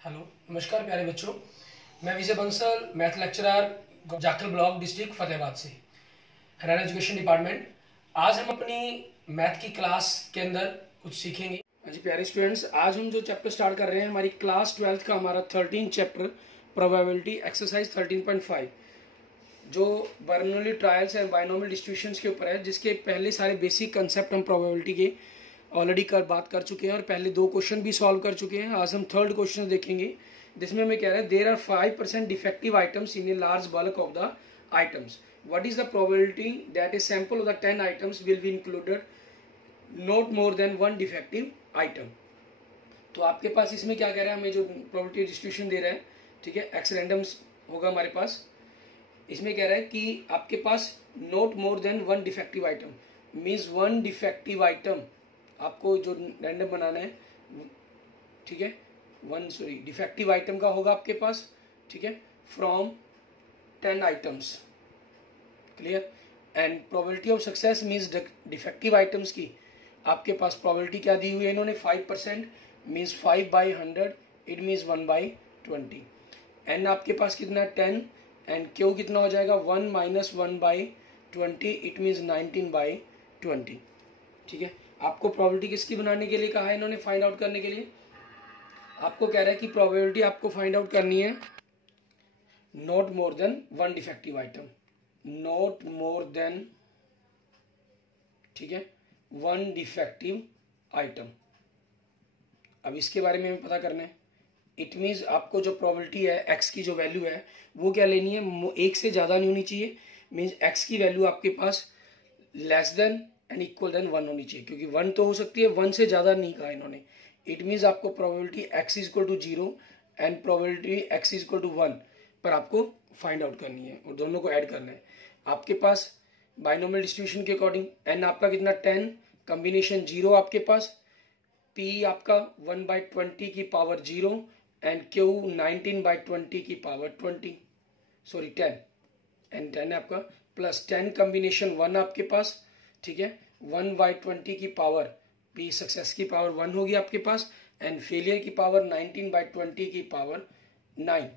Hello, नमस्कार प्यारे बच्चों। मैं Vijay Bansal, math lecturer, Jakhal block, district Fatehabad से, हरियाणा एजुकेशन डिपार्टमेंट। आज हम अपनी मैथ की क्लास के अंदर कुछ सीखेंगे। हाँ जी प्यारे स्टूडेंट्स, आज हम जो चैप्टर स्टार्ट कर रहे हैं, हमारी क्लास 12th का हमारा 13 चैप्टर प्रोबेबिलिटी एक्सरसाइज 13.5, जो Bernoulli trials and binomial distributions के ऊपर है, जिसके पहले सारे बेसिक कंसेप्ट हम प्रोबेबिलिटी के ऑलरेडी बात कर चुके हैं और पहले 2 क्वेश्चन भी सॉल्व कर चुके हैं। आज हम थर्ड क्वेश्चन देखेंगे, जिसमें हमें कह रहा है there are 5% defective items in a large bulk of the items. What is the probability that a sample of the 10 items will be included not more than 1 defective item. तो आपके पास इसमें क्या कह रहा है, हमें जो प्रोबेबिलिटी डिस्ट्रीब्यूशन दे रहा है, ठीक है, एक्स रैंडम्स होगा हमारे पास। इसमें कह रहा है कि आपके पास not more than 1 defective item, means 1 defective item आपको जो रैंडम बनाना है, ठीक है, डिफेक्टिव आइटम का होगा आपके पास, ठीक है, from 10 items. Clear. And probability of success means defective items की आपके पास प्रोबेबिलिटी क्या दी हुई है इन्होंने, 5%, मीन्स 5/100, इट मीन्स 1/20। एन आपके पास कितना है, 10, एंड क्यू कितना हो जाएगा, 1 - 1/20, इट मीन्स 19/20। ठीक है। आपको प्रोबेबिलिटी किसकी बनाने के लिए कहा है इन्होंने, फाइंड आउट करने के लिए। आपको कह रहा है कि प्रोबेबिलिटी आपको फाइंड आउट करनी है not more than 1 defective item, not more then, ठीक है, 1 डिफेक्टिव आइटम। अब इसके बारे में हमें पता करना है। इट मीन्स आपको जो प्रोबेबिलिटी है, एक्स की जो वैल्यू है वो क्या लेनी है, 1 से ज्यादा नहीं होनी चाहिए। मीन्स एक्स की वैल्यू आपके पास less than and equal than 1 होनी चाहिए, क्योंकि 1 तो हो सकती है, 1 से ज्यादा नहीं कहा इन्होंने। इट मीन्स आपको probability x is equal to 0 and probability x is equal to 1 पर आपको फाइंड आउट करनी है और दोनों को ऐड करना है। आपके पास बाइनोमियल डिस्ट्रीब्यूशन के अकॉर्डिंग n आपका कितना, 10, कॉम्बिनेशन 0 आपके पास, p आपका 1/20 की पावर 0 एंड q 19/20 की पावर 10 एंड 10 आपका प्लस 10 कॉम्बिनेशन 1 आपके पास, ठीक है, 1/20 की पावर p, सक्सेस की पावर 1 होगी आपके पास, एंड फेलियर की पावर 19/20 की पावर 9,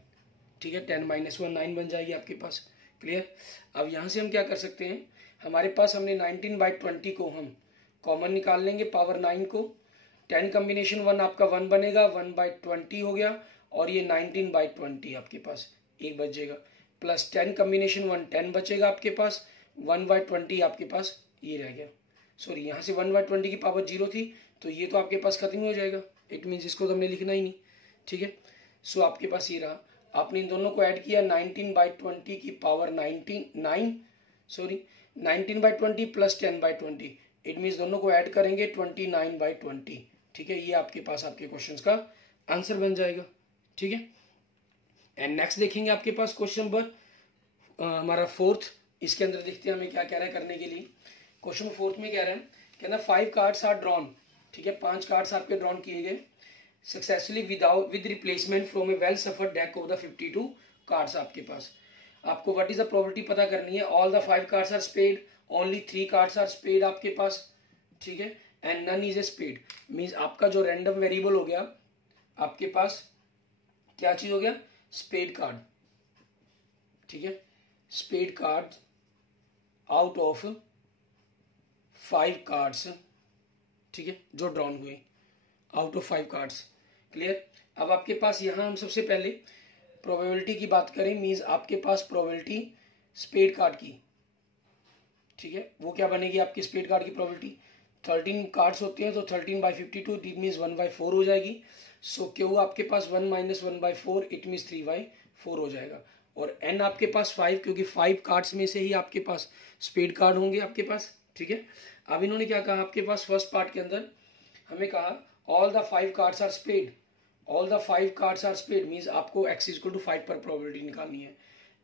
ठीक है, 10 - 1 9 बन जाएगी आपके पास। क्लियर। अब यहां से हम क्या कर सकते हैं, हमारे पास हमने 19/20 को हम कॉमन निकाल लेंगे, पावर 9 को, 10 कॉम्बिनेशन 1 आपका 1 बनेगा, 1/20 हो गया, और ये 19/20 आपके पास 1 बचेगा, प्लस 10 कॉम्बिनेशन 1 10 बचेगा आपके पास, 1/20 आपके पास ये रह गया। यहाँ से 1/20 की पावर 0 थी, तो ये तो आपके पास खत्म ही हो जाएगा। इट मीन्स इसको तो हमने लिखना ही नहीं, ठीक है। आपके पास ये रहा, आपने इन दोनों को ऐड किया, 19/20 की पावर 19/20 प्लस 10/20, इट मीन्स दोनों को ऐड करेंगे 29/20, ठीक है। ये आपके पास आपके क्वेश्चन का आंसर बन जाएगा, ठीक है। एंड नेक्स्ट देखेंगे आपके पास क्वेश्चन नंबर हमारा 4th। इसके अंदर देखते हैं हमें क्या कह रहा है करने के लिए। क्वेश्चन 4th में कह रहे हैं, कहना 5 कार्ड्स आर ड्रॉन, ठीक है, 5 कार्ड्स आपके ड्रॉन किए गए successfully with replacement from A well suffered deck of the 52 cards आपके पास। आपको व्हाट इज द प्रोबेबिलिटी पता करनी है। All the 5 cards are spade, only 3 cards are spade आपके पास, ठीक है, and none is a spade. Means आपका जो रैंडम वेरिएबल हो गया आपके पास, क्या चीज हो गया, स्पेड कार्ड, ठीक है, spade card out of 5 cards, ठीक है, जो ड्रॉन हुए आउट ऑफ 5 कार्ड्स। क्लियर। अब आपके पास यहां हम सबसे पहले प्रोबेबिलिटी की बात करें, मींस आपके पास प्रोबेबिलिटी स्पेड कार्ड की, ठीक है, वो क्या बनेगी आपकी स्पेड कार्ड की प्रोबेबिलिटी, 13 कार्ड्स होते हैं तो 13/52, इट मीन्स 1/4 हो जाएगी। क्यों आपके पास 1 - 1/4, इट मीन्स 3/4 हो जाएगा। और एन आपके पास 5, क्योंकि 5 कार्ड्स में से ही आपके पास स्पेड कार्ड होंगे आपके पास, ठीक है। अब इन्होंने क्या कहा आपके पास, फर्स्ट पार्ट के अंदर हमें कहा all the 5 cards are spade, all the 5 cards are spade, means आपको x इक्वल टू 5 पर प्रोबेबिलिटी निकालनी है।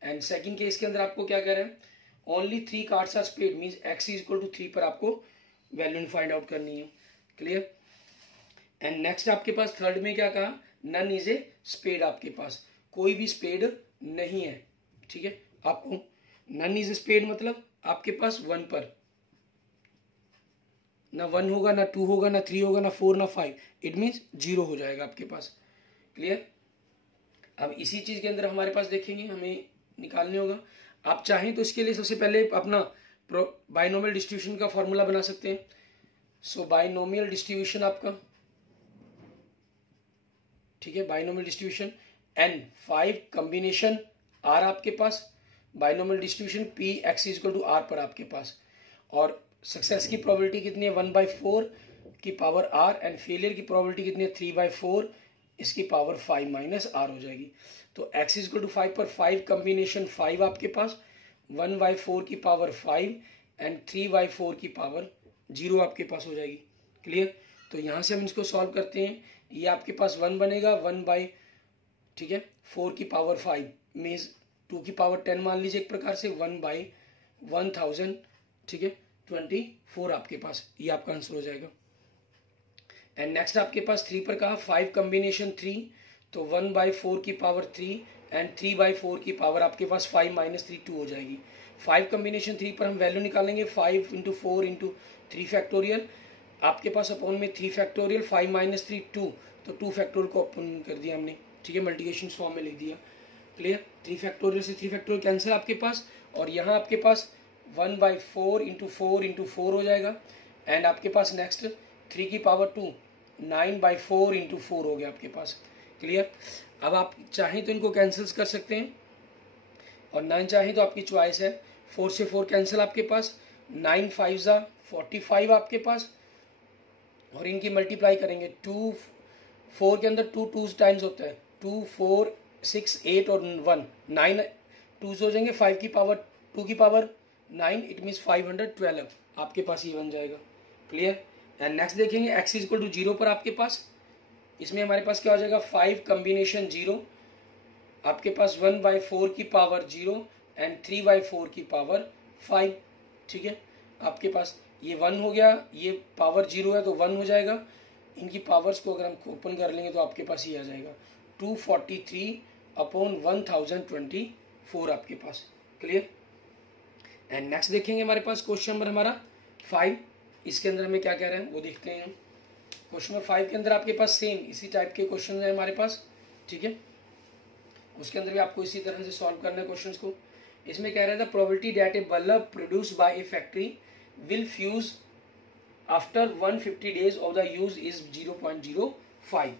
एंड सेकंड केस के अंदर आपको क्या कह रहे हैं, only 3 cards are spade, means x equal to 3 पर आपको वैल्यू फाइंड आउट करनी है। क्लियर। एंड नेक्स्ट आपके पास थर्ड में क्या कहा, नन इज ए स्पेड, आपके पास कोई भी स्पेड नहीं है, ठीक है। आपको नन इज ए स्पेड मतलब आपके पास 1 पर ना 1 होगा, ना 2 होगा, ना 3 होगा, ना 4, ना 5, इट मीन्स 0 हो जाएगा आपके पास। क्लियर। अब इसी चीज के अंदर हमारे पास देखेंगे हमें निकालने होगा। आप चाहें तो इसके लिए सबसे पहले अपना बाइनोमियल डिस्ट्रीब्यूशन का फॉर्मूला बना सकते हैं। सो बाइनोमियल डिस्ट्रीब्यूशन आपका, ठीक है, binomial distribution N 5 combination R आपके पास, binomial distribution P X equal to R पर आपके पास, और सक्सेस की प्रोबेबिलिटी कितनी है 1/4 की पावर आर, एंड फेलियर की प्रोबेबिलिटी कितनी है 3/4 इसकी पावर 5 माइनस आर हो जाएगी। तो x इक्वल टू 5 पर 5 कॉम्बिनेशन 5 आपके पास, 1/4 की पावर 5 एंड 3/4 की पावर 0 आपके पास हो जाएगी। क्लियर? तो यहां से हम इसको सॉल्व करते हैं। ये आपके पास 1 बनेगा 1/ठीक है 4 की पावर 5 मीन्स 2 की पावर 10 मान लीजिए एक प्रकार से, 1/1000, ठीक है 24 आपके पास, ये आपका आंसर हो जाएगा। एंड नेक्स्ट आपके पास 3 पर कहा 5 कॉम्बिनेशन 3, तो 1/4 की पावर 3 एंड 3/4 की पावर आपके पास 5 माइनस 3 2 हो जाएगी। 5 कॉम्बिनेशन 3 पर हम वैल्यू निकालेंगे 5 × 4 × 3 फैक्टोरियल, आपके पास अपॉन में 3 फैक्टोरियल, 5 माइनस 3 2, तो 2 फैक्टोरियल को अपन कर दिया हमने, ठीक है, मल्टीप्लिकेशन फॉर्म में लिख दिया। क्लियर? 3 फैक्टोरियल से 3 फैक्टोरियल कैंसिल आपके पास, और यहाँ आपके पास 1/4 × 4 × 4 हो जाएगा, एंड आपके पास नेक्स्ट 3 की पावर 2 9/4 × 4 हो गया आपके पास। क्लियर? अब आप चाहें तो इनको कैंसिल कर सकते हैं, और 9 चाहें तो आपकी चॉइस है। 4 से 4 कैंसिल आपके पास, 9 5 45 आपके पास, और इनकी मल्टीप्लाई करेंगे 2 4 के अंदर 2 2 टाइम्स होता है, 2 4 6 8 और 1 9 2 हो जाएंगे, 5 की पावर 2 की पावर 9, इट मीन्स 512 आपके पास ये बन जाएगा। क्लियर? एंड नेक्स्ट देखेंगे x इक्वल टू 0 पर आपके पास, इसमें हमारे पास क्या हो जाएगा 5 कॉम्बिनेशन 0, आपके पास 1/4 की पावर 0 एंड 3/4 की पावर 5, ठीक है, आपके पास ये 1 हो गया, ये पावर 0 है तो 1 हो जाएगा, इनकी पावर्स को अगर हम ओपन कर लेंगे तो आपके पास ये आ जाएगा 243/1024 आपके पास। क्लियर? एंड नेक्स्ट देखेंगे हमारे पास क्वेश्चन नंबर हमारा 5, इसके अंदर हमें क्या कह रहे हैं वो देखते हैं। क्वेश्चन नंबर 5 के अंदर आपके पास सेम इसी टाइप के क्वेश्चन है हमारे पास, ठीक है, उसके अंदर भी आपको इसी तरह से सॉल्व करना है क्वेश्चंस को। इसमें कह रहा था probability that A bulb produced by A factory will fuse after 150 days of the use is 0.05,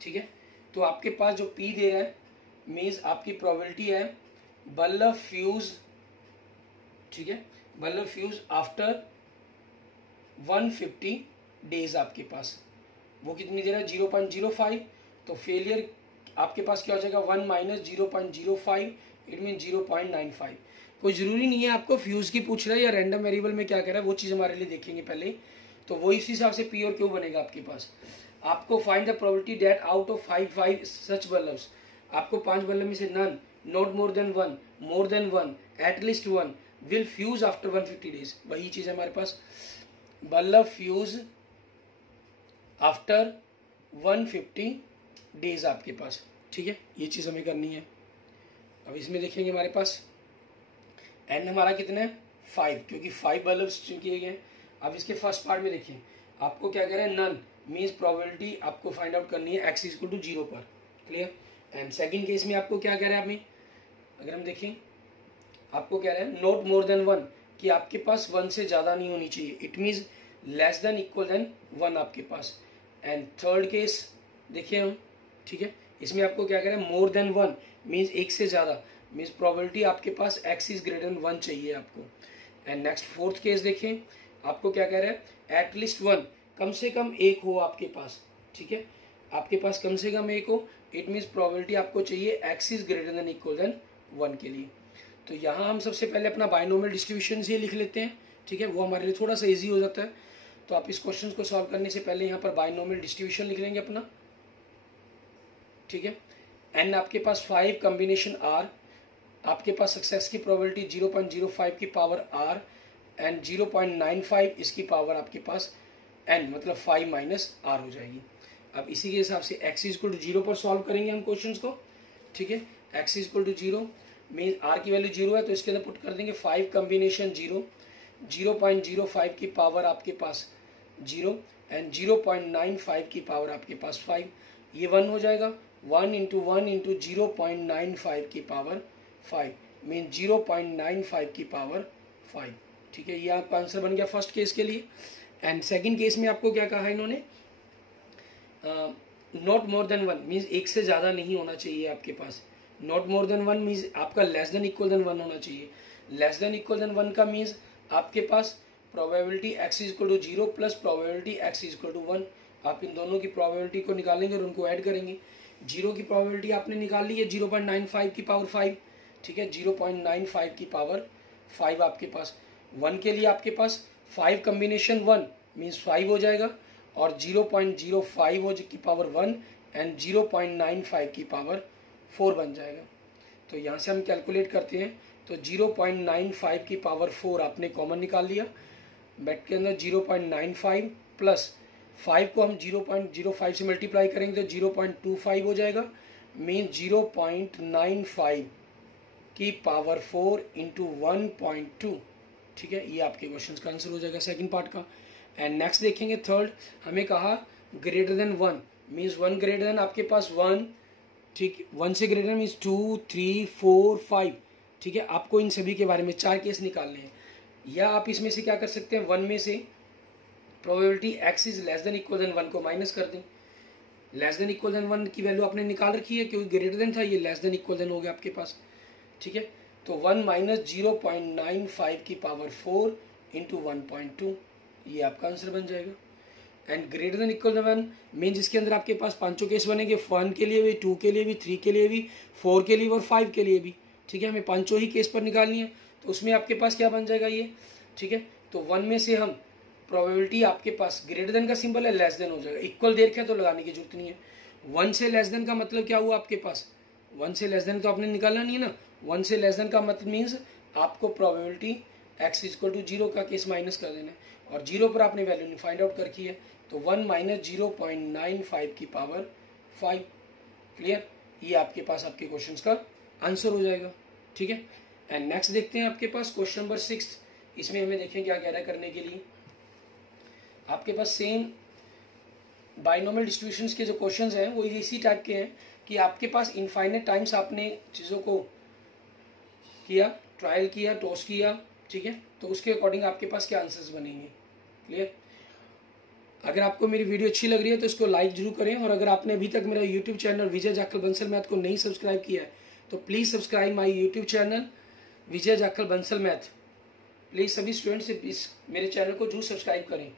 ठीक है। तो आपके पास जो P दे रहा है मीन्स आपकी प्रोबेबिलिटी है बल्ब फ्यूज, ठीक है, बल्ब फ्यूज आफ्टर 150 डेज आपके पास, वो कितनी दे रहा है 0.05, तो फेलियर आपके पास क्या हो जाएगा 1 माइनस 0.05, इट मीन 0.95। कोई जरूरी नहीं है आपको फ्यूज की पूछ रहा है या रैंडम वेरिएबल में क्या कह रहा है, वो चीज हमारे लिए देखेंगे पहले, तो वो इसी हिसाब से P और Q बनेगा आपके पास। आपको find the probability that out of 5 such bulbs, आपको 5 बल्ब में से none not more than 1 more than 1 at least 1 will fuse after 150 days, वही चीज है हमारे पास, बल्ब फ्यूज आफ्टर 150 डेज आपके पास, ठीक है, ये चीज हमें करनी है। अब इसमें देखेंगे हमारे पास एन हमारा कितना है 5, क्योंकि 5 बल्ब किए गए। अब इसके फर्स्ट पार्ट में देखिए आपको क्या कह रहा है नन मीन्स प्रोबेबिलिटी आपको फाइंड आउट करनी है x इक्वल टू 0 पर। क्लियर? एंड सेकंड केस में आपको क्या कह रहा है हमें, अगर हम देखें आपको कह रहा है नॉट मोर देन 1, कि आपके पास 1 से ज्यादा नहीं होनी चाहिए, it means less than equal than 1 आपके पास। एंड थर्ड केस देखिए हम, ठीक है, इसमें आपको क्या कह रहा है मोर देन 1 मीन्स 1 से ज्यादा, मीन्स प्रोबेबिलिटी आपके पास x इज ग्रेटर देन 1 चाहिए आपको। एंड नेक्स्ट फोर्थ केस देखें आपको क्या कह रहा है एटलीस्ट 1, कम से कम 1 हो आपके पास, ठीक है, आपके पास कम से कम 1 हो, इट मीन्स प्रोबेबिलिटी आपको चाहिए x is greater than equal than 1 के लिए। तो यहाँ हम सबसे पहले अपना बाइनोमियल डिस्ट्रीब्यूशन से लिख लेते हैं, ठीक है, वो हमारे लिए थोड़ा सा इजी हो जाता है। तो आप इस क्वेश्चन को सॉल्व करने से पहले यहाँ पर बाइनोमियल डिस्ट्रीब्यूशन लिख लेंगे अपना, ठीक है। एन आपके पास 5 कॉम्बिनेशन आर, आपके पास सक्सेस की प्रोबेबिलिटी 0.05 की पावर आर एंड 0.95 इसकी पावर आपके पास एन, मतलब 5 माइनस आर हो जाएगी। अब इसी के हिसाब से x इक्वल टू 0 पर सॉल्व करेंगे हम क्वेश्चंस को, ठीक है। x equal to 0 mean r की वैल्यू 0 है तो इसके अंदर पुट कर देंगे 5 कॉम्बिनेशन 0, 0.05 की पावर आपके पास 0 एंड 0.95 की पावर आपके पास 5, ये 1 हो जाएगा, 1 इंटू 1 इंटू 0.95 की पावर 5 मीन 0.95 की पावर 5। ठीक है, ये आपका आंसर बन गया फर्स्ट केस के लिए। एंड सेकंड केस में आपको क्या कहा है इन्होंने, नॉट मोर देन 1 मीन्स एक से ज़्यादा नहीं होना चाहिए आपके पास। नॉट मोर देन 1 मीन्स आपका लेस देन इक्वल देन 1 होना चाहिए। लेस देन इक्वल देन 1 का मीन्स आपके पास probability x is equal to 0 plus probability x is equal to 1। आप इन दोनों की प्रोबेबिलिटी को निकालेंगे और उनको ऐड करेंगे। 0 की प्रोबेबिलिटी आपने निकाल ली है 0.95 की पावर 5। ठीक है, 0.95 की पावर 5 आपके पास। 1 के लिए आपके पास 5 कम्बिनेशन 1 मीन्स 5 हो जाएगा, और 0.05 हो की पावर 1 एंड 0.95 की पावर 4 बन जाएगा। तो यहाँ से हम कैलकुलेट करते हैं तो 0.95 की पावर 4 आपने कॉमन निकाल लिया। बैट के अंदर 0.95 प्लस 5 को हम 0.05 से मल्टीप्लाई करेंगे तो 0.25 हो जाएगा, मीन 0.95 की पावर 4 इंटू 1.2। ठीक है, ये आपके क्वेश्चन का आंसर हो जाएगा सेकंड पार्ट का। एंड नेक्स्ट देखेंगे थर्ड, हमें कहा greater than 1 means 1 greater than आपके पास 1। ठीक, 1 से ग्रेटर मीन्स 2, 3, 4, 5। ठीक है, आपको इन सभी के बारे में 4 केस निकालने हैं। या आप इसमें से क्या कर सकते हैं, 1 में से probability x is less than equal than 1 को माइनस कर दें। लेस देन इक्वल देन 1 की वैल्यू आपने निकाल रखी है क्योंकि ग्रेटर देन था, ये लेस देन इक्वल देन हो गया आपके पास। ठीक है, तो 1 माइनस 0.95 की पावर 4 इंटू 1.2, ये आपका आंसर बन जाएगा। And greater than equal than 1 mean जिसके अंदर आपके पास पांचों केस बनेंगे, 1 के लिए भी, 2 के लिए भी, 3 के लिए भी, 4 के लिए और 5 के लिए भी। ठीक है, हमें पांचों ही केस पर निकालनी है, तो उसमें आपके पास क्या बन जाएगा ये। ठीक है, तो 1 में से हम प्रोबेबिलिटी आपके पास ग्रेटर देन का सिंबल है, लेस देन हो जाएगा। इक्वल देर क्या तो लगाने की जरूरत नहीं है। 1 से लेस देन का मतलब क्या हुआ आपके पास, 1 से लेस देन तो आपने निकालना नहीं है ना। 1 से लेस देन का मतलब मीन्स आपको प्रोबेबिलिटी x इक्वल टू 0 का केस माइनस कर देना है, और 0 पर आपने वैल्यू फाइंड आउट करकी है, तो 1 माइनस 0.95 की पावर 5। क्लियर, ये आपके पास आपके क्वेश्चन का आंसर हो जाएगा। ठीक है, एंड नेक्स्ट देखते हैं आपके पास क्वेश्चन नंबर 6। इसमें हमें देखें क्या कह रहा है करने के लिए। आपके पास सेम बाइनोमियल डिस्ट्रीब्यूशंस के जो क्वेश्चंस हैं वो इसी टाइप के हैं कि आपके पास इनफाइनाइट टाइम्स आपने चीज़ों को किया, ट्रायल किया, टॉस किया। ठीक है, तो उसके अकॉर्डिंग आपके पास क्या आंसर्स बनेंगे। क्लियर, अगर आपको मेरी वीडियो अच्छी लग रही है तो इसको लाइक जरूर करें, और अगर आपने अभी तक मेरा यूट्यूब चैनल विजय जाखल बंसल मैथ को नहीं सब्सक्राइब किया है तो please subscribe my YouTube channel Vijay Jakhal Bansal math. Please सभी स्टूडेंट्स इस मेरे चैनल को जरूर सब्सक्राइब करें।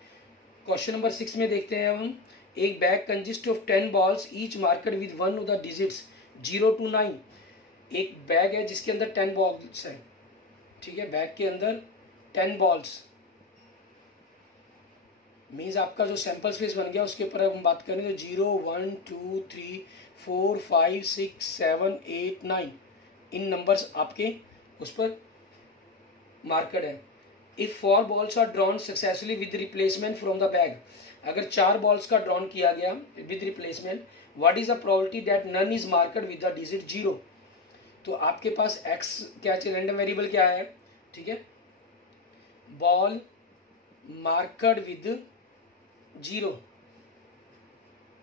क्वेश्चन नंबर 6 में देखते हैं हम, एक bag consist of 10 balls each marked with 1 of the digits 0 to 9। एक बैग है जिसके अंदर 10 बॉल्स हैं। ठीक है, बैग के अंदर 10 बॉल्स मीन्स आपका जो सैंपल स्पेस बन गया उसके ऊपर हम बात करें तो 0, 1, 2, 3, 4, 5, 6, 7, 8, 9 इन नंबर्स आपके उस पर मार्कड है। If 4 balls are drawn successfully with replacement from the bag, अगर 4 बॉल्स का ड्रॉन किया गया with replacement, what is the probability that none is marked with the digit 0। तो आपके पास x क्या है, रैंडम वेरिएबल क्या है। ठीक है, बॉल मार्कड विद 0।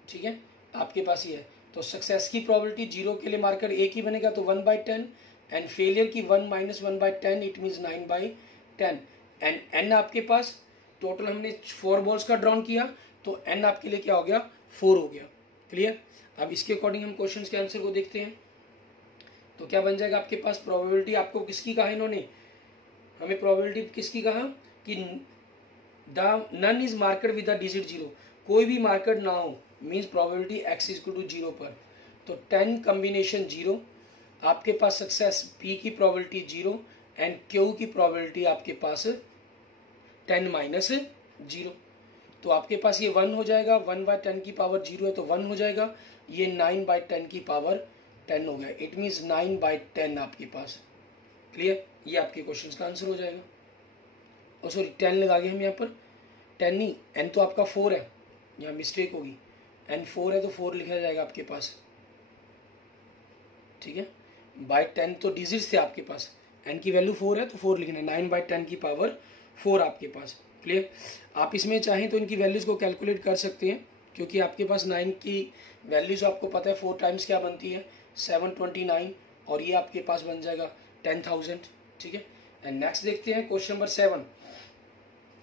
ठीक है, आपके पास ये है, तो सक्सेस की प्रोबेबिलिटी 0 के लिए मार्कर एक ही बनेगा तो 1/10, एंड फेलियर की 1 minus 1/10 it means 9/10। And n आपके पास टोटल हमने 4 बॉल्स का ड्रॉन किया तो n आपके लिए क्या हो गया, 4 हो गया। क्लियर, अब इसके अकॉर्डिंग हम क्वेश्चन के आंसर को देखते हैं। तो क्या बन जाएगा आपके पास, प्रोबेबिलिटी आपको किसकी कहा इन्होंने, हमें प्रोबेबिलिटी किसकी कहा कि the none is marked with the digit 0, कोई भी मार्कड ना हो means probability x is equal to 0 पर। तो 10 कम्बिनेशन 0, आपके पास सक्सेस p की प्रोबेबिलिटी 0 एंड q की प्रोबेबिलिटी आपके पास 10 माइनस 0। तो आपके पास ये 1 हो जाएगा, 1/10 की पावर 0 है तो 1 हो जाएगा, ये 9/10 की पावर 10 हो गया, इट मीन्स 9/10 आपके पास। क्लियर, ये आपके क्वेश्चन का आंसर हो जाएगा। और सॉरी 10 लगा गए हम यहाँ पर, 10 नहीं, n तो आपका 4 है, यहाँ मिस्टेक होगी, n 4 है तो 4 लिखा जाएगा आपके पास। ठीक है, बाय 10 तो डिजिट्स थे आपके पास, n की वैल्यू 4 है तो 4 लिखना है, 9/10 की पावर 4 आपके पास। क्लियर, आप इसमें चाहें तो इनकी वैल्यूज को कैलकुलेट कर सकते हैं। क्योंकि आपके पास 9 की वैल्यूज आपको पता है 4 टाइम्स क्या बनती है 729, और ये आपके पास बन जाएगा 10,000। ठीक है। एंड नेक्स्ट देखते हैं क्वेश्चन नंबर 7।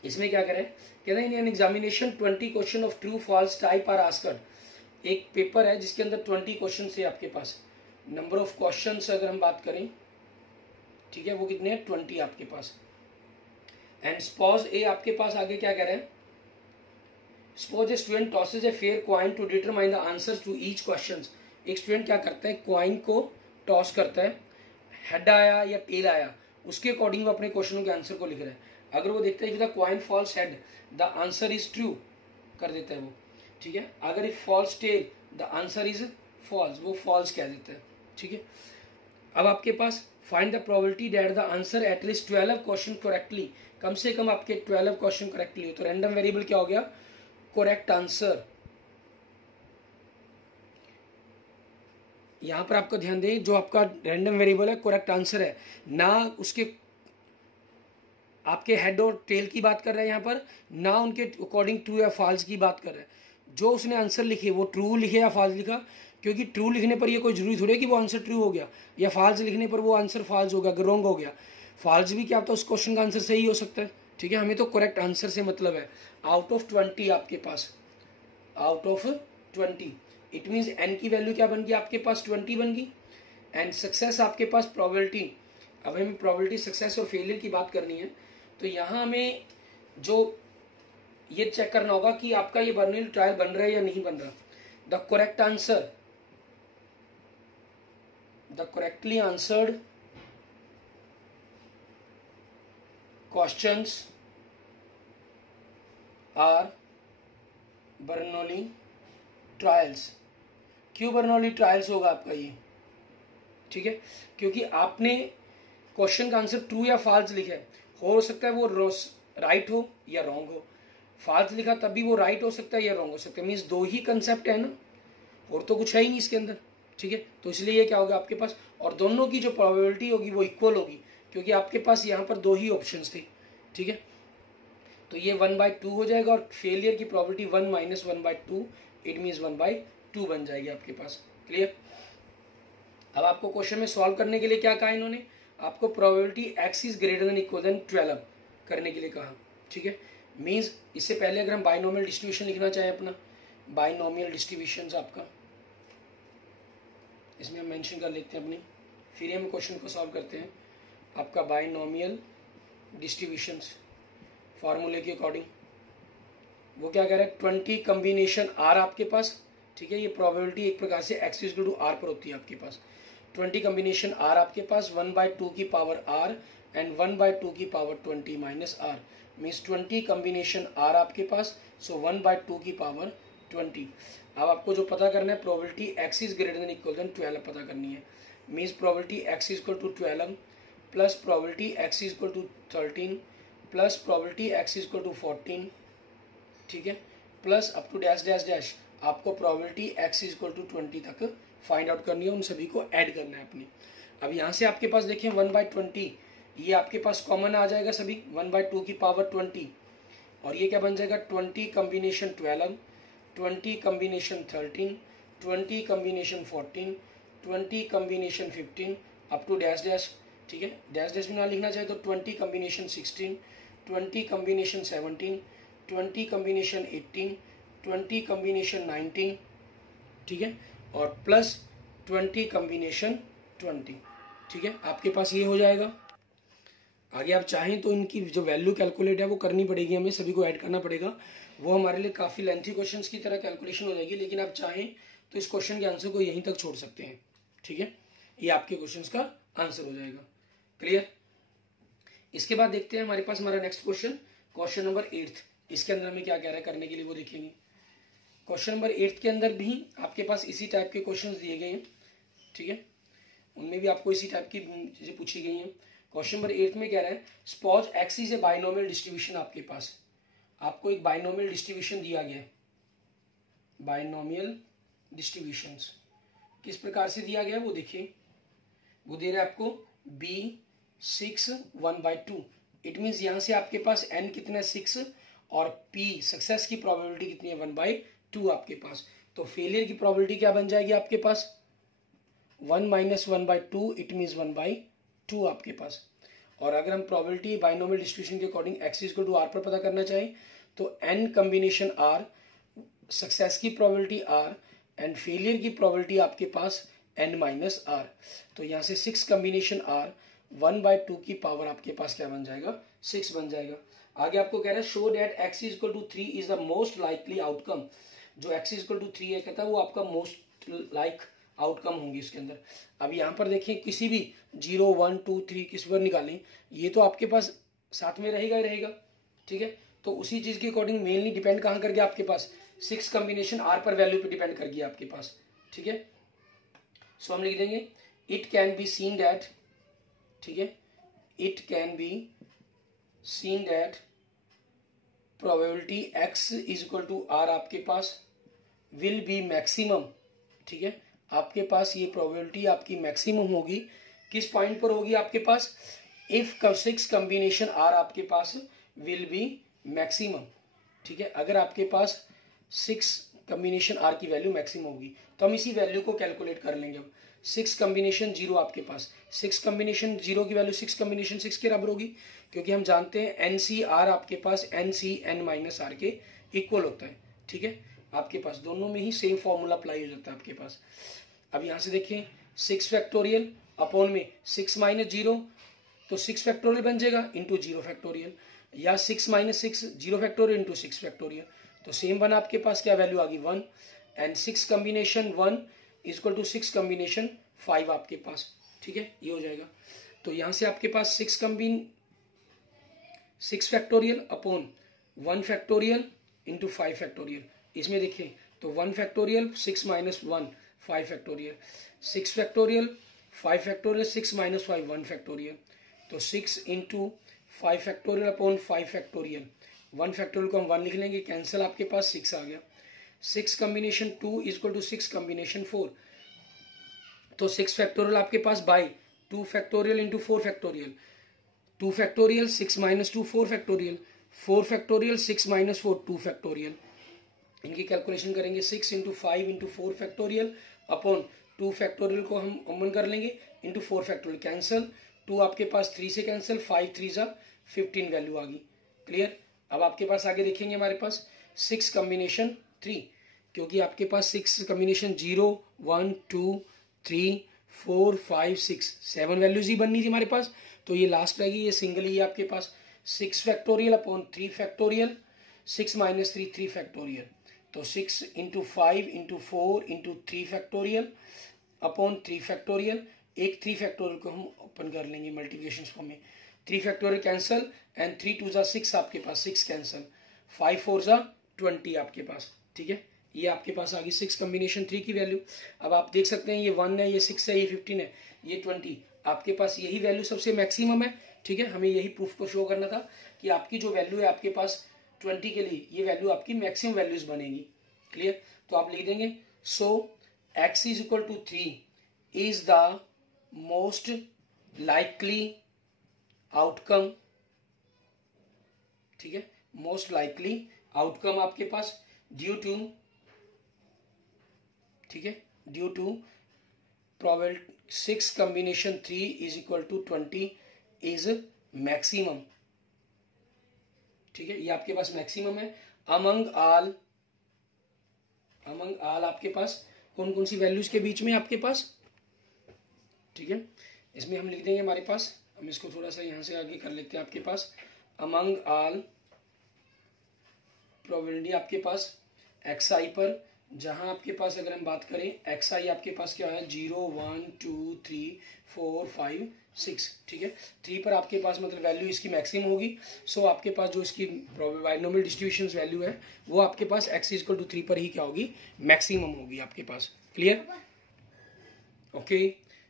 इसमें क्या करें, कहते हैं in an examination 20 question of true false type are asked. एक पेपर है जिसके अंदर 20 क्वेश्चन है आपके पास। नंबर ऑफ क्वेश्चन अगर हम बात करें, ठीक है, वो कितने हैं 20 आपके पास। एंड सपोज ए आपके पास आगे क्या कह रहे हैं, suppose a student tosses a fair coin to determine the answers to each question. एक स्टूडेंट क्या करता है, क्वाइन को टॉस करता है, हेड आया या टेल आया उसके अकॉर्डिंग वो अपने क्वेश्चनों के आंसर को लिख रहा है। अगर वो देखता है कि the coin falls head the answer is true कर देता है वो। ठीक है। अगर if falls tail the answer is false, वो फॉल्स कह देता है। ठीक है। अब आपके पास find the probability that the answer at least 12 question correctly, कम से कम आपके 12 क्वेश्चन करेक्टली हो। तो रैंडम वेरिएबल क्या हो गया, करेक्ट आंसर। यहां पर आपको ध्यान दें, जो आपका रैंडम वेरिएबल है करेक्ट आंसर है, ना उसके आपके हेड और टेल की बात कर रहे हैं यहाँ पर, ना उनके अकॉर्डिंग ट्रू या फॉल्स की बात कर रहे हैं। जो उसने आंसर लिखे वो ट्रू लिखे या फॉल्स लिखा, क्योंकि ट्रू लिखने पर ये कोई जरूरी थोड़ी है कि वो आंसर ट्रू हो गया, या फॉल्स लिखने पर वो आंसर फॉल्स हो गया, अगर रॉन्ग हो गया। फॉल्स भी क्या होता है, उस क्वेश्चन का आंसर सही हो सकता है। ठीक है। हमें तो करेक्ट आंसर से मतलब है। आउट ऑफ 20 आपके पास, out of 20 it means N की वैल्यू क्या बन गई आपके पास 20 बन गई। एंड सक्सेस आपके पास प्रोबेबिलिटी, अब हमें प्रोबेबिलिटी सक्सेस और फेलियर की बात करनी है, तो यहाँ हमें जो ये चेक करना होगा कि आपका ये बर्नौली ट्रायल बन रहा है या नहीं बन रहा। The correct answer, the correctly answered questions are Bernoulli trials. क्यों बर्नौली ट्रायल्स होगा आपका ये, ठीक है, क्योंकि आपने क्वेश्चन का आंसर ट्रू या फॉल्स लिखा है। हो सकता है वो राइट हो या रॉन्ग हो। फॉल्स लिखा तब भी वो राइट हो सकता है या रॉन्ग हो सकता है। मीन्स दो ही कंसेप्ट है ना, और तो कुछ है ही नहीं इसके अंदर। ठीक है। तो इसलिए ये क्या होगा आपके पास, और दोनों की जो प्रोबेबिलिटी होगी वो इक्वल होगी, क्योंकि आपके पास यहाँ पर दो ही ऑप्शंस थे। ठीक है। तो ये 1/2 हो जाएगा, और फेलियर की प्रोबेबिलिटी 1 - 1/2 इट मीन्स 1/2 बन जाएगी आपके पास। क्लियर। अब आपको क्वेश्चन में सॉल्व करने के लिए क्या कहा इन्होंने, आपको probability x is greater than equal than 12 करने के लिए कहा। ठीक है। मीन्स इससे पहले अगर हम बाइनोमियल डिस्ट्रीब्यूशन लिखना चाहें, अपना बाइनोमियल डिस्ट्रीब्यूशन आपका इसमें हम मेंशन कर लेते हैं अपनी, फिर हम क्वेश्चन को सॉल्व करते हैं। आपका बाइनोमियल डिस्ट्रीब्यूशन फार्मूले के अकॉर्डिंग वो क्या कह रहा है, 20 कम्बिनेशन r आपके पास। ठीक है। ये प्रोबेबिलिटी एक प्रकार से x इक्वल टू r पर होती है आपके पास। 20 कम्बिनेशन r आपके पास 1/2 की पावर r एंड 1/2 की power 20 minus r means 20 combination r आपके पास, सो 1/2 की पावर 20। अब आपको जो पता करना है probability x is greater than equal than 12 पता करनी है। Means probability x equal to 12 plus probability x equal to 13 plus probability x equal to 14। ठीक है। Plus up to dash dash dash आपको प्रोबेबिलिटी x इक्वल टू 20 तक find out करनी है, उन सभी को ऐड करना है अपनी। अब यहाँ से आपके पास देखें 1/20 ये आपके पास कॉमन आ जाएगा सभी, 1/2 की पावर 20, और ये क्या बन जाएगा 20 combination 12, 20 combination 13, 20 combination 14, 20 combination 15 up to dash dash. ठीक है। डैश डैश में ना लिखना चाहे तो 20 कम्बिनेशन 16, 20 कम्बिनेशन 17, 20 कम्बिनेशन 18, 20 कम्बिनेशन 19। ठीक है। और प्लस 20 कम्बिनेशन 20। ठीक है। आपके पास ये हो जाएगा। आगे आप चाहें तो इनकी जो वैल्यू कैलकुलेट है वो करनी पड़ेगी, हमें सभी को ऐड करना पड़ेगा। वो हमारे लिए काफ़ी लेंथी क्वेश्चंस की तरह कैलकुलेशन हो जाएगी, लेकिन आप चाहें तो इस क्वेश्चन के आंसर को यहीं तक छोड़ सकते हैं। ठीक है। ये आपके क्वेश्चंस का आंसर हो जाएगा। क्लियर। इसके बाद देखते हैं हमारे पास हमारा नेक्स्ट क्वेश्चन, क्वेश्चन नंबर 8। इसके अंदर हमें क्या कह रहा है करने के लिए वो देखेंगे। क्वेश्चन नंबर 8 के अंदर भी आपके पास इसी टाइप के क्वेश्चन दिए गए हैं। ठीक है। उनमें भी आपको इसी टाइप की चीजें पूछी गई हैं। क्वेश्चन नंबर 8 में क्या रहा है, suppose x is a binomial distribution. आपके पास आपको एक बाइनोमियल डिस्ट्रीब्यूशन दिया गया है। बाइनोमियल डिस्ट्रीब्यूशंस किस प्रकार से दिया गया है वो देखिए। वो दे रहा है आपको b6 1/2। इट मीन्स यहां से आपके पास n कितना है 6, और p सक्सेस की प्रोबेबिलिटी कितनी है 2 आपके पास। तो फेलियर की प्रोबेबिलिटी क्या बन जाएगी आपके पास 1 - 1/2, इट मीन्स 1/2 आपके पास। और अगर हम प्रोबेबिलिटी बाइनोमियल डिस्ट्रीब्यूशन के अकॉर्डिंग x = r पर पता करना चाहें तो n कॉम्बिनेशन r, सक्सेस की प्रोबेबिलिटी r एंड फेलियर की प्रोबेबिलिटी आपके पास n - r। तो यहाँ से 6 कॉम्बिनेशन r 1/2 की पावर आपके पास क्या बन जाएगा 6 बन जाएगा। आगे आपको कह रहा है show that x = 3 is the most likely outcome. जो x = 3 है कहता है वो आपका मोस्ट लाइक आउटकम होंगी इसके अंदर। अब यहाँ पर देखिए किसी भी 0 1 2 3 किसी पर निकालें ये तो आपके पास साथ में रहेगा ही रहेगा, ठीक है। तो उसी चीज के अकॉर्डिंग मेनली डिपेंड कहाँ कर गया आपके पास 6 कॉम्बिनेशन r पर वैल्यू पे डिपेंड कर गया आपके पास, ठीक है। सो हम लिख देंगे it can be seen that, ठीक है, it can be seen that probability x = r आपके पास विल बी मैक्सिमम, ठीक है। आपके पास ये प्रोबेबिलिटी आपकी मैक्सिमम होगी किस पॉइंट पर होगी आपके पास इफ 6 कॉम्बिनेशन r आपके पास विल बी मैक्सिमम, ठीक है। अगर आपके पास 6 कॉम्बिनेशन r की वैल्यू मैक्सिमम होगी तो हम इसी वैल्यू को कैलकुलेट कर लेंगे। अब 6 कॉम्बिनेशन 0 आपके पास 6 कॉम्बिनेशन 0 की वैल्यू 6 कॉम्बिनेशन 6 के बराबर होगी, क्योंकि हम जानते हैं NCR आपके पास NCN - r के इक्वल होता है, ठीक है। आपके पास दोनों में ही सेम फॉर्मूला अप्लाई हो जाता है आपके पास। अब यहाँ से देखिए 6 फैक्टोरियल अपॉन में 6 - 0 तो 6 फैक्टोरियल बन जाएगा इंटू 0 फैक्टोरियल, या 6 - 6 0 फैक्टोरियल इंटू 6 फैक्टोरियल। तो सेम बना आपके पास क्या वैल्यू आ गई 1 एंड 6 कॉम्बिनेशन 1 = 6 कॉम्बिनेशन 5 आपके पास, ठीक है, ये हो जाएगा। तो यहाँ से आपके पास 6 factorial upon 1 factorial into 5 factorial. इसमें देखिए तो 1 factorial 6 - 1 5 factorial, 6 factorial 5 factorial 6 - 5 1 factorial. तो 6 × 5 फैक्टोरियल अपॉन 5 फैक्टोरियल, 1 फैक्टोरियल को हम 1 लिख लेंगे, कैंसिल, आपके पास 6 आ गया। 6 कॉम्बिनेशन 2 = 6 कॉम्बिनेशन 4, तो 6 फैक्टोरियल आपके पास by 2 factorial into 4 factorial, 2 factorial 6 - 2 4 factorial, 4 factorial 6 - 4 2 factorial. इनकी कैलकुलेशन करेंगे 6 × 5 × 4 फैक्टोरियल अपॉन 2 फैक्टोरियल को हम कॉमन कर लेंगे इंटू 4 फैक्टोरियल, कैंसिल, 2 आपके पास 3 से कैंसिल, 5 3 = 15 वैल्यू आ गई, क्लियर। अब आपके पास आगे देखेंगे हमारे पास 6 कॉम्बिनेशन 3, क्योंकि आपके पास 6 कॉम्बिनेशन 0 1 2 3 4 5 6 7 वैल्यूज ही बननी थी हमारे पास, तो ये लास्ट रहेगी, ये सिंगल ही है आपके पास। 6 फैक्टोरियल अपॉन 3 फैक्टोरियल, 6 - 3 3 फैक्टोरियल, तो 6 × 5 × 4 × 3 फैक्टोरियल अपॉन 3 फैक्टोरियल, एक 3 फैक्टोरियल को हम ओपन कर लेंगे मल्टीप्लिकेशन फॉर्म में, 3 फैक्टोरियल कैंसिल एंड 3 2 = 6 आपके पास, 6 कैंसिल, 5 4 = 20 आपके पास, ठीक है। ये आपके पास आ गई 6 कॉम्बिनेशन 3 की वैल्यू। अब आप देख सकते हैं ये 1 है, ये 6 है, ये 15 है, ये 20, आपके पास यही वैल्यू सबसे मैक्सिमम है, ठीक है। हमें यही प्रूफ को शो करना था कि आपकी जो वैल्यू है आपके पास 20 के लिए ये वैल्यू आपकी मैक्सिमम वैल्यूज बनेगी, क्लियर। तो आप लिख देंगे सो x = 3 is the most likely outcome, ठीक है, मोस्ट लाइकली आउटकम आपके पास ड्यू टू, ठीक है, due to probability 6 combination 3 = 20 is maximum, ठीक है, ये आपके पास मैक्सिमम है अमंग ऑल आपके पास कौन कौन सी वैल्यूज के बीच में आपके पास, ठीक है। इसमें हम लिख देंगे हमारे पास, हम इसको थोड़ा सा यहां से आगे कर लेते हैं, आपके पास अमंग ऑल प्रोबेबिलिटी आपके पास xi पर, जहां आपके पास अगर हम बात करें xi आपके पास क्या है 0 1 2 3 4 5 6, ठीक है, 3 पर आपके पास मतलब वैल्यू इसकी मैक्सिमम होगी। सो आपके पास जो इसकी बाइनोमियल डिस्ट्रीब्यूशन वैल्यू है वो आपके पास x = 3 पर ही क्या होगी मैक्सिमम होगी आपके पास, clear. Okay,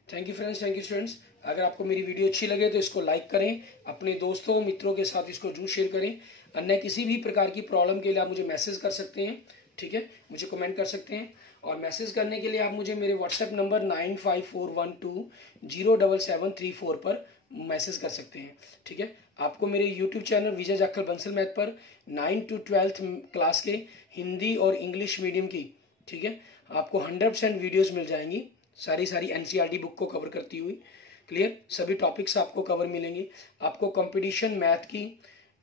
thank you friends, thank you students. अगर आपको मेरी वीडियो अच्छी लगे तो इसको लाइक करें, अपने दोस्तों मित्रों के साथ इसको जरूर शेयर करें। अन्य किसी भी प्रकार की प्रॉब्लम के लिए आप मुझे मैसेज कर सकते हैं, ठीक है, मुझे कमेंट कर सकते हैं। और मैसेज करने के लिए आप मुझे मेरे व्हाट्सएप नंबर 95412 07734 पर मैसेज कर सकते हैं। ठीक है, आपको मेरे यूट्यूब चैनल विजय जाखल बंसल मैथ पर 9 to 12th क्लास के हिंदी और इंग्लिश मीडियम की, ठीक है, आपको 100% वीडियोस मिल जाएंगी, सारी एनसीईआरटी बुक को कवर करती हुई। क्लियर, सभी टॉपिक्स आपको कवर मिलेंगे। आपको कंपटीशन मैथ की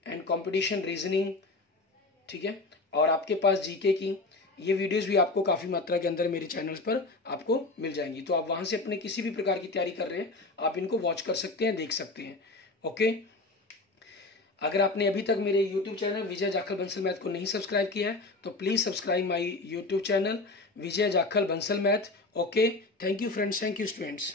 एंड कंपटीशन रीजनिंग, ठीक है, और आपके पास जीके की ये वीडियोस भी आपको काफ़ी मात्रा के अंदर मेरे चैनल्स पर आपको मिल जाएंगी। तो आप वहाँ से अपने किसी भी प्रकार की तैयारी कर रहे हैं, आप इनको वॉच कर सकते हैं, देख सकते हैं। ओके, अगर आपने अभी तक मेरे यूट्यूब चैनल विजय जाखल बंसल मैथ को नहीं सब्सक्राइब किया है तो please subscribe my YouTube channel Vijay Jakhal Bansal math. Okay, thank you friends, thank you students.